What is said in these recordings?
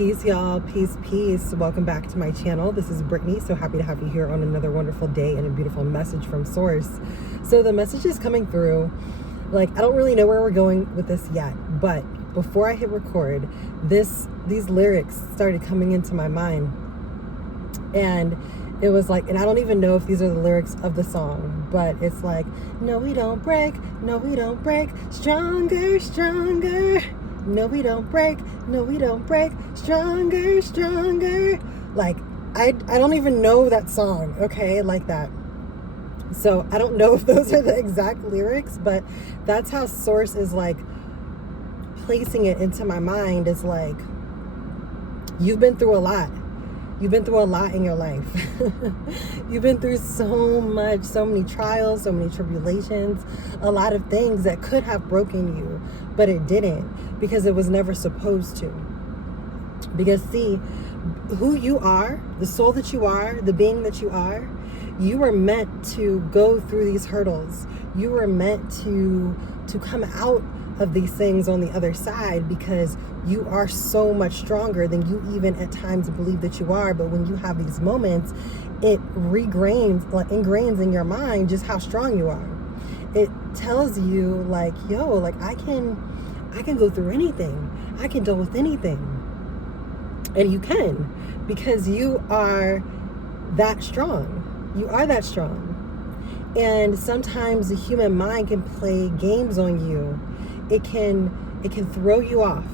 Peace, y'all. Peace, peace. Welcome back to my channel. This is Brittany. So happy to have you here on another wonderful day and a beautiful message from Source. So the message is coming through. I don't really know where we're going with this yet, but before I hit record, these lyrics started coming into my mind. And it was and I don't even know if these are the lyrics of the song, but it's no, we don't break, no, we don't break, stronger, stronger. No, we don't break, no, we don't break, stronger, stronger. I don't even know that song, okay, like that. So I don't know if those are the exact lyrics, but that's how Source is placing it into my mind is you've been through a lot. You've been through a lot in your life. You've been through so much, so many trials, so many tribulations, a lot of things that could have broken you, but it didn't because it was never supposed to. Because see, who you are, the soul that you are, the being that you were meant to go through these hurdles. You were meant to come out of these things on the other side because you are so much stronger than you even at times believe that you are. But when you have these moments, it ingrains in your mind just how strong you are. It tells you yo, I can go through anything. I can deal with anything. And you can, because you are that strong. You are that strong. And sometimes the human mind can play games on you. It can throw you off.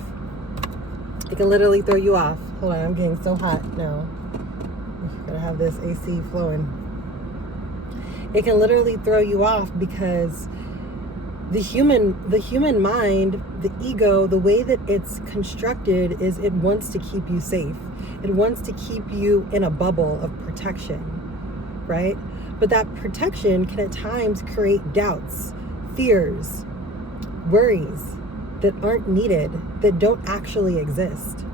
It can literally throw you off. Hold on, I'm getting so hot now. Gotta have this AC flowing. It can literally throw you off because the human mind, the ego, the way that it's constructed is it wants to keep you safe. It wants to keep you in a bubble of protection, right? But that protection can at times create doubts, fears, worries that aren't needed, that don't actually exist.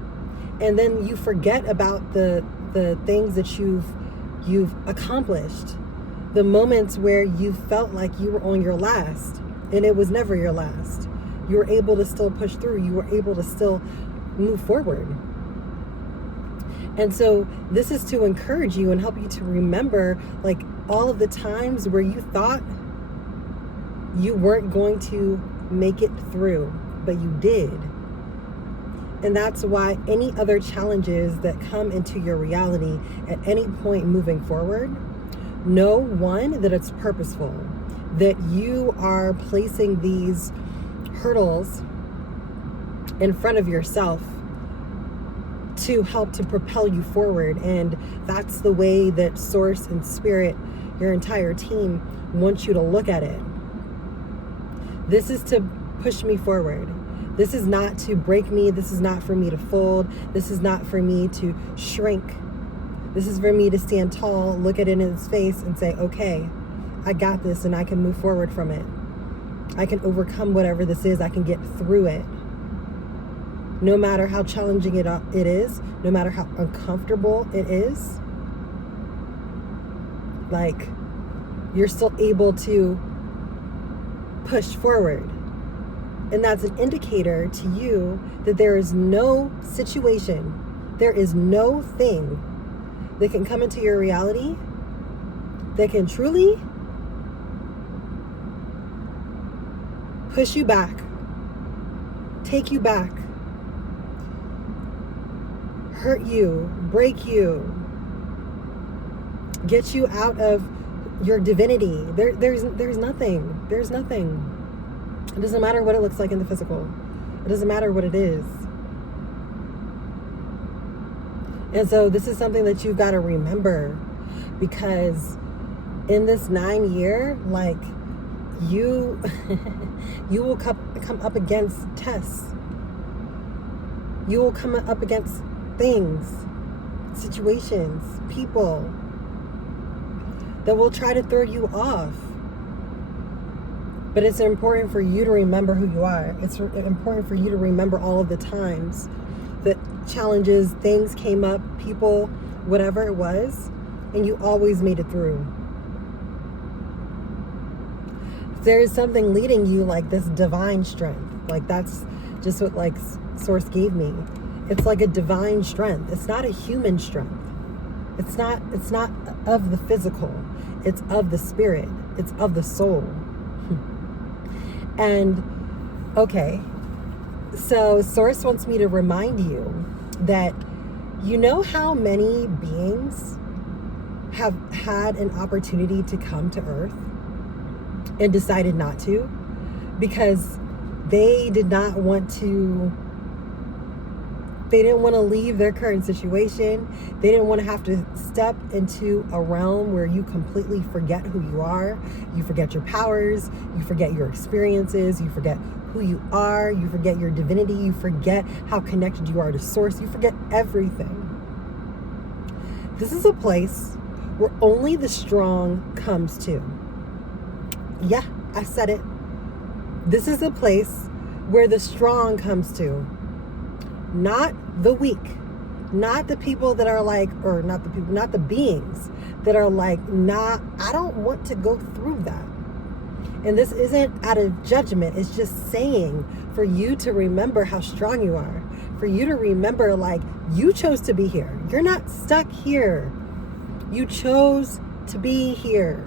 And then you forget about the things that you've accomplished, the moments where you felt like you were on your last, and it was never your last. You were able to still push through. You were able to still move forward. And so this is to encourage you and help you to remember all of the times where you thought you weren't going to make it through, but you did. And that's why any other challenges that come into your reality at any point moving forward, know, one, that it's purposeful, that you are placing these hurdles in front of yourself to help to propel you forward. And that's the way that Source and Spirit, your entire team, wants you to look at it. This is to push me forward. This is not to break me. This is not for me to fold. This is not for me to shrink. This is for me to stand tall, look at it in its face and say, okay, I got this and I can move forward from it. I can overcome whatever this is. I can get through it. No matter how challenging it is, no matter how uncomfortable it is, you're still able to push forward. And that's an indicator to you that there is no situation, there is no thing that can come into your reality that can truly push you back, take you back, hurt you, break you, get you out of your divinity. There's nothing. There's nothing. It doesn't matter what it looks like in the physical. It doesn't matter what it is. And so this is something that you've got to remember, because in this 9 year, you will come up against tests. You will come up against things, situations, people that will try to throw you off. But it's important for you to remember who you are. It's important for you to remember all of the times that challenges, things came up, people, whatever it was, and you always made it through. There is something leading you, this divine strength. That's just what Source gave me. It's like a divine strength. It's not a human strength. It's not of the physical. It's of the spirit. It's of the soul. And okay, so Source wants me to remind you that you know how many beings have had an opportunity to come to Earth and decided not to because they didn't want to leave their current situation. They didn't want to have to step into a realm where you completely forget who you are. You forget your powers. You forget your experiences. You forget who you are. You forget your divinity. You forget how connected you are to Source. You forget everything. This is a place where only the strong comes to. Yeah, I said it. This is a place where the strong comes to. Not the weak, not the people that are like, or not the people, not the beings that are like, nah, I don't want to go through that. And this isn't out of judgment. It's just saying for you to remember how strong you are, for you to remember like you chose to be here. You're not stuck here. You chose to be here.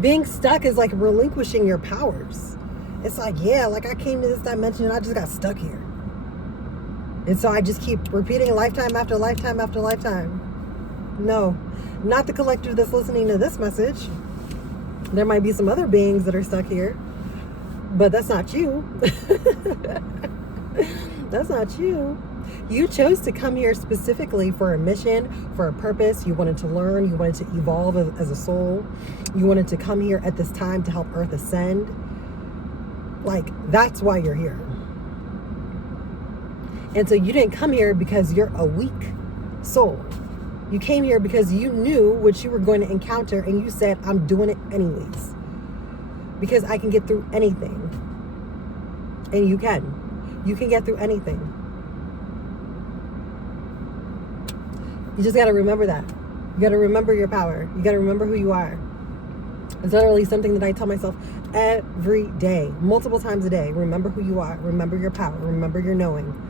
Being stuck is like relinquishing your powers. It's like, yeah, like I came to this dimension and I just got stuck here. And so I just keep repeating lifetime after lifetime after lifetime. No, not the collective that's listening to this message. There might be some other beings that are stuck here, but that's not you. That's not you. You chose to come here specifically for a mission, for a purpose. You wanted to learn. You wanted to evolve as a soul. You wanted to come here at this time to help Earth ascend. Like, that's why you're here. And so you didn't come here because you're a weak soul. You came here because you knew what you were going to encounter and you said, I'm doing it anyways. Because I can get through anything. And you can. You can get through anything. You just got to remember that. You got to remember your power. You got to remember who you are. It's literally something that I tell myself every day, multiple times a day. Remember who you are. Remember your power. Remember your knowing.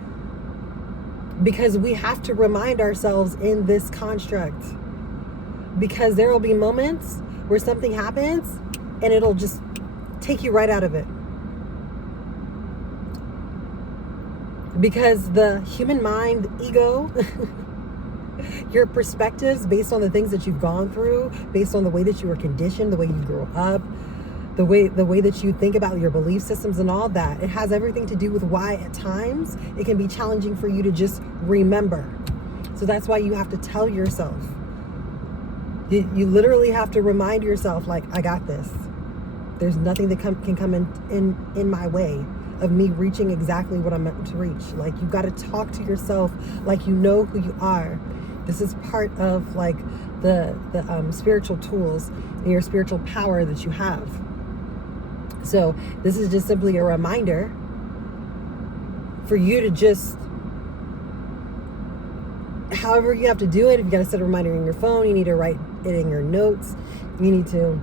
Because we have to remind ourselves in this construct. Because there will be moments where something happens and it'll just take you right out of it. Because the human mind, the ego, your perspectives based on the things that you've gone through, based on the way that you were conditioned, the way you grew up, the way that you think about your belief systems and all that, it has everything to do with why at times it can be challenging for you to just remember. So that's why you have to tell yourself. You literally have to remind yourself, like, I got this. There's nothing that can come in my way of me reaching exactly what I'm meant to reach. Like, you've got to talk to yourself like you know who you are. This is part of like the spiritual tools and your spiritual power that you have. So this is just simply a reminder for you to just, however you have to do it. If you got to set a reminder in your phone, you need to write it in your notes. You need to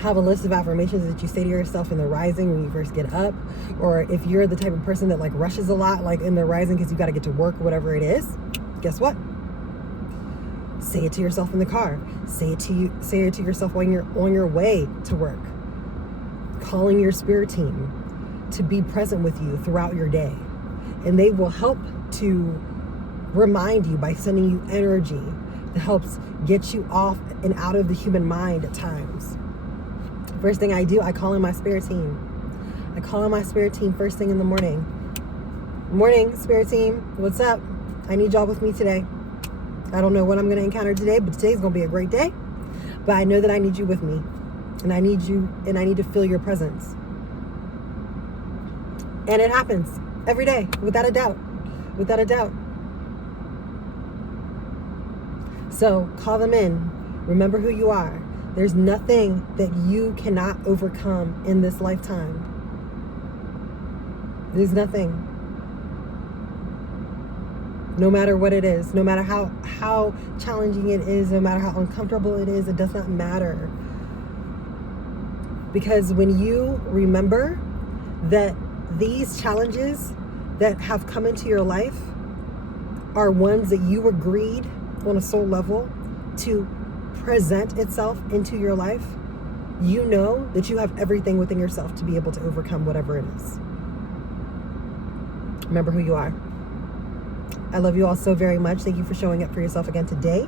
have a list of affirmations that you say to yourself in the rising when you first get up. Or if you're the type of person that like rushes a lot, like in the rising because you got to get to work, whatever it is, guess what? Say it to yourself in the car. Say it to yourself when you're on your way to work. Calling your spirit team to be present with you throughout your day. And they will help to remind you by sending you energy that helps get you off and out of the human mind at times. First thing I do, I call in my spirit team. I call in my spirit team first thing in the morning. Morning, spirit team. What's up? I need y'all with me today. I don't know what I'm going to encounter today, but today's going to be a great day. But I know that I need you with me. And I need you, and I need to feel your presence. And it happens every day, without a doubt. Without a doubt. So call them in. Remember who you are. There's nothing that you cannot overcome in this lifetime. There's nothing. No matter what it is, no matter how challenging it is, no matter how uncomfortable it is, it does not matter. Because when you remember that these challenges that have come into your life are ones that you agreed on a soul level to present itself into your life, you know that you have everything within yourself to be able to overcome whatever it is. Remember who you are. I love you all so very much. Thank you for showing up for yourself again today.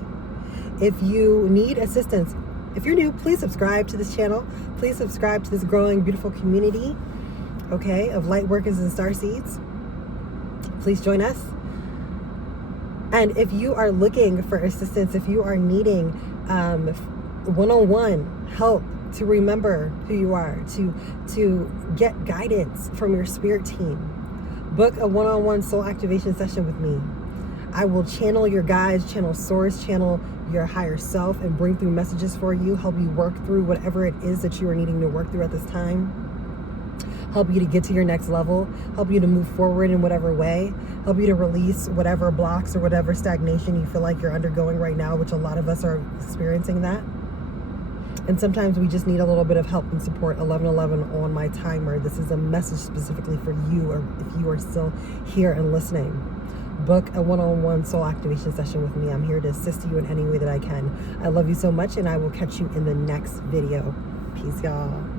If you need assistance, if you're new, please subscribe to this channel. Please subscribe to this growing, beautiful community, okay, of light workers and starseeds. Please join us. And if you are looking for assistance, if you are needing one-on-one help to remember who you are, to get guidance from your spirit team, book a one-on-one soul activation session with me. I will channel your guides, channel source, channel your higher self, and bring through messages for you, help you work through whatever it is that you are needing to work through at this time, help you to get to your next level, help you to move forward in whatever way, help you to release whatever blocks or whatever stagnation you feel like you're undergoing right now, which a lot of us are experiencing that. And sometimes we just need a little bit of help and support. 1111 on my timer. This is a message specifically for you, or if you are still here and listening. Book a one-on-one soul activation session with me. I'm here to assist you in any way that I can. I love you so much, and I will catch you in the next video. Peace, y'all.